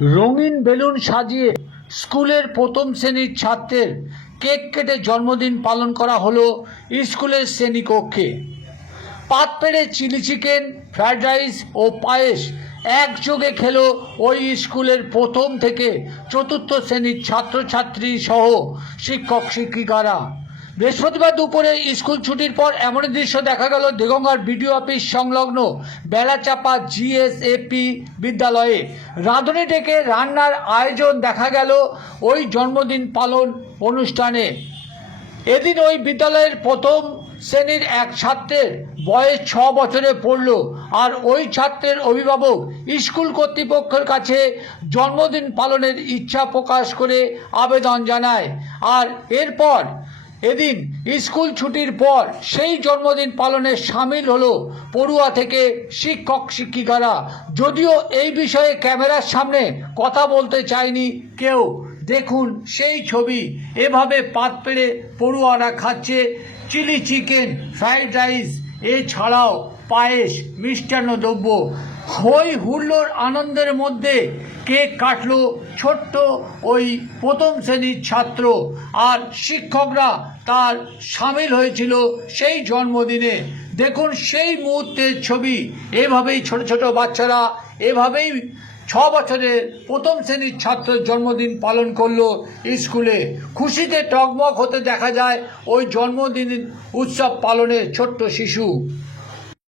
রঙিন বেলুন সাজিয়ে স্কুলের প্রথম শ্রেণীর ছাত্রের কেক কেটে জন্মদিন পালন করা হলো স্কুলের শ্রেণীকক্ষে। পাত পেড়ে চিলি চিকেন, ফ্রাইড রাইস ও পায়েস একযোগে খেলো ওই স্কুলের প্রথম থেকে চতুর্থ শ্রেণীর ছাত্রছাত্রী সহ শিক্ষক শিক্ষিকারা। বৃহস্পতিবার দুপুরে স্কুল ছুটির পর এমন দৃশ্য দেখা গেল দেগঙ্গার বিডিও অফিস সংলগ্ন বেলাচাপা জিএসএপি বিদ্যালয়ে। রাঁধুনি ডেকে রান্নার আয়োজন দেখা গেল ওই জন্মদিন পালন অনুষ্ঠানে। এদিন ওই বিদ্যালয়ের প্রথম শ্রেণীর এক ছাত্রের বয়স 6 বছরে পড়ল। আর ওই ছাত্রের অভিভাবক স্কুল কর্তৃপক্ষের কাছে জন্মদিন পালনের ইচ্ছা প্রকাশ করে আবেদন জানায়। আর এরপর এদিন স্কুল ছুটির পর সেই জন্মদিন পালনে সামিল হলো পড়ুয়া থেকে শিক্ষক শিক্ষিকারা। যদিও এই বিষয়ে ক্যামেরার সামনে কথা বলতে চায়নি কেউ। দেখুন সেই ছবি। এভাবে পাত পেড়ে পড়ুয়ারা খাচ্ছে চিলি চিকেন, ফ্রাইড রাইস, এছাড়াও পায়েস, মিষ্টান্ন দ্রব্য। হই হুল্লোড় আনন্দের মধ্যে কেক কাটলো ছোট্ট ওই প্রথম শ্রেণীর ছাত্র। আর শিক্ষকরা তার সামিল হয়েছিল সেই জন্মদিনে। দেখুন সেই মুহূর্তের ছবি। এভাবেই ছোট ছোট বাচ্চারা এভাবেই 6 বছরের প্রথম শ্রেণীর ছাত্রের জন্মদিন পালন করলো স্কুলে। খুশিতে টগমগ হতে দেখা যায় ওই জন্মদিন উৎসব পালনের ছোট্ট শিশু।